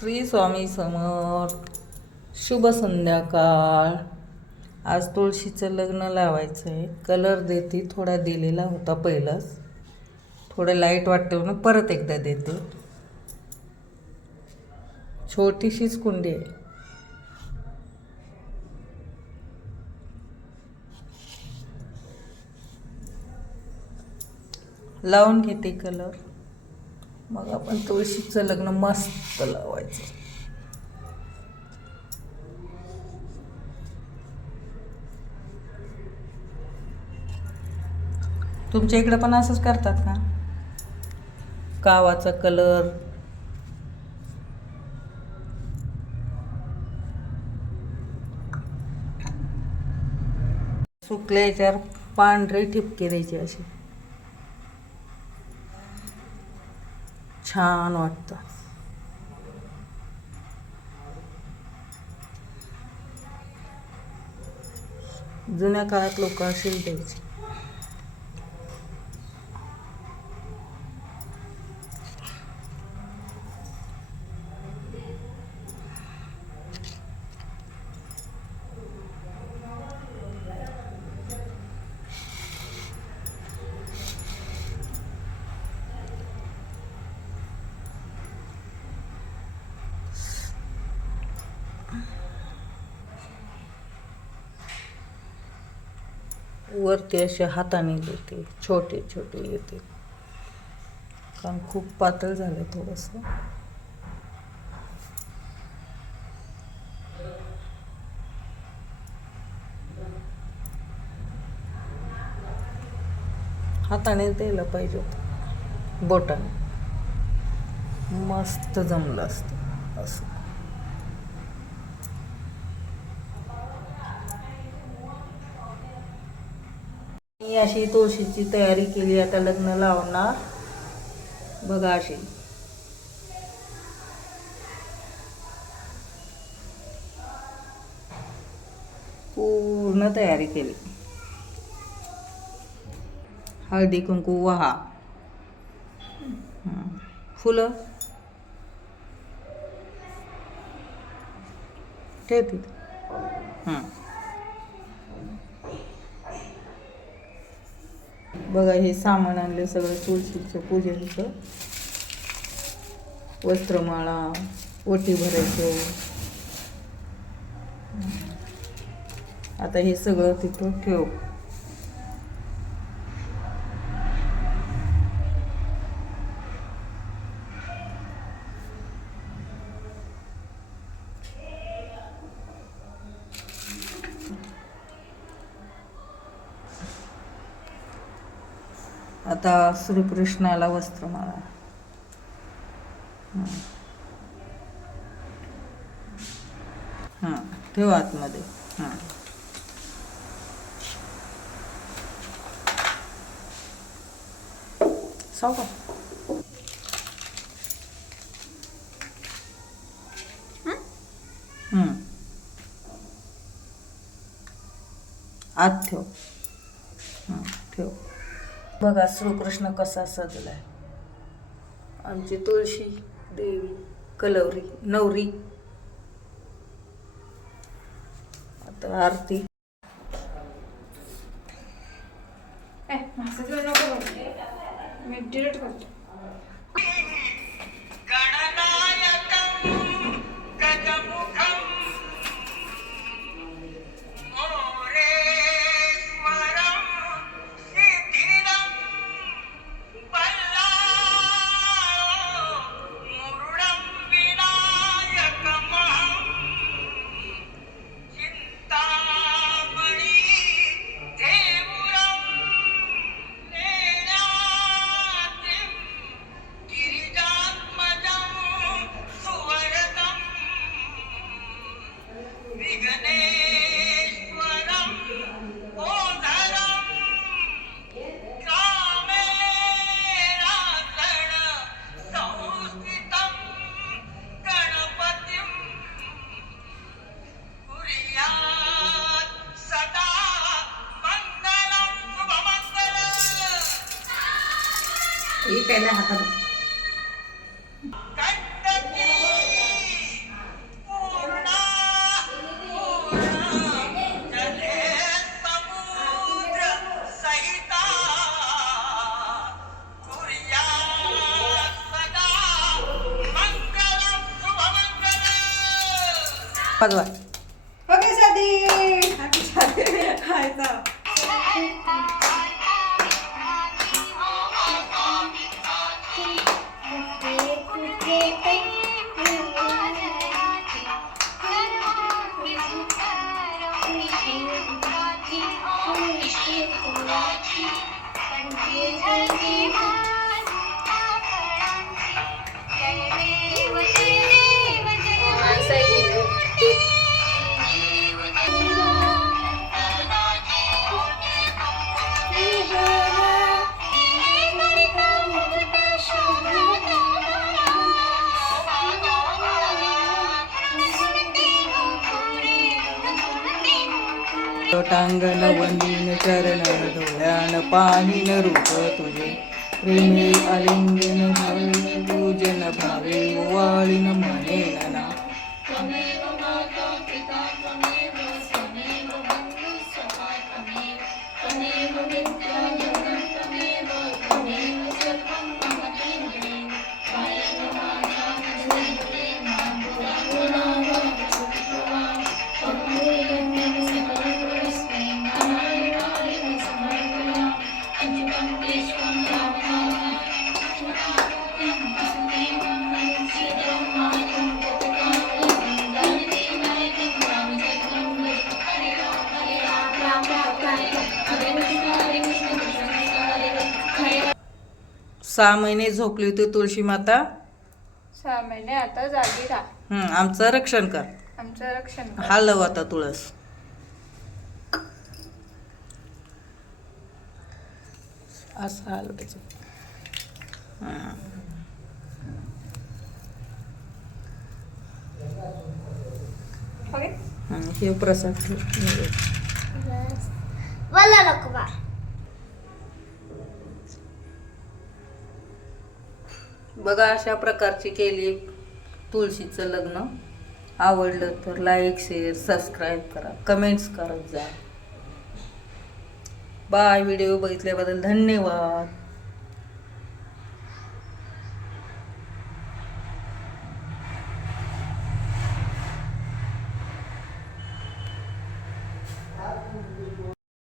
श्री स्वामी समर्थ. शुभ संध्याकाळ. आज तुळशीचं लग्न लावायचं आहे. कलर देते, थोडा दिलेला होता पहिलाच, थोडं लाईट वाटतं म्हणून परत एकदा देते. छोटीशीच कुंडी आहे. लावून घेते कलर, मग आपण तुळशीचं लग्न मस्त लावायचं. तुमच्या इकडे पण असंच करतात का? कावाचा कलर, सुकल्या याच्यावर पांढरे ठिपके द्यायचे, असे छान वाटतं. जुन्या काळात लोक असेच द्यायचे. वरती असे हाताने देते, छोटे छोटे येते, कारण खूप पातळ झालं थोडंसं. हाताने द्यायला पाहिजे होतं, बोटाने मस्त जमलं असतं असं. मी अशी तुळशीची तयारी केली, आता लग्न लावणार बघा. अशी पूर्ण तयारी केली. हळदी कुंकू वहा, फुलं ठेवते. बघा, हे सामान आणले सगळं तुळशीचं पूजेचं. वस्त्रमाळा, ओटी भरायचं. आता हे सगळं तिथं ठेव. आता श्रीकृष्णाला वस्त्रमाळा. ठेव आतमध्ये. सावका आत ठेव. ठेव. बघा श्रीकृष्ण कसा सजलाय. आमची तुळशी देवी कलवरी नवरी. आता आरती. मी डिलीट करतो. हे पहिल्या हातात वाजवा. ओके शादी हॅपी शादी हाय जा. टांगण वंदीन चरण डोळ्यान पाहिन रूप तुझे प्रेमे आलिंगन भावे पूजन भावे ओवाळीन म्हणेन ना. सहा महिने झोपली होती तुळशी माता. 6 महिने आता जागी राहा. आमचं रक्षण कर. आमचं रक्षण कर. हलव आता तुळस. असं हलवायचं. ओके हे प्रसाद ठेव. मला नको बा. बघा अशा प्रकारची केली तुळशीचं लग्न. आवडलं तर लाईक शेअर सबस्क्राईब करा, कमेंट्स करत जा. बाय. व्हिडिओ बघितल्याबद्दल धन्यवाद.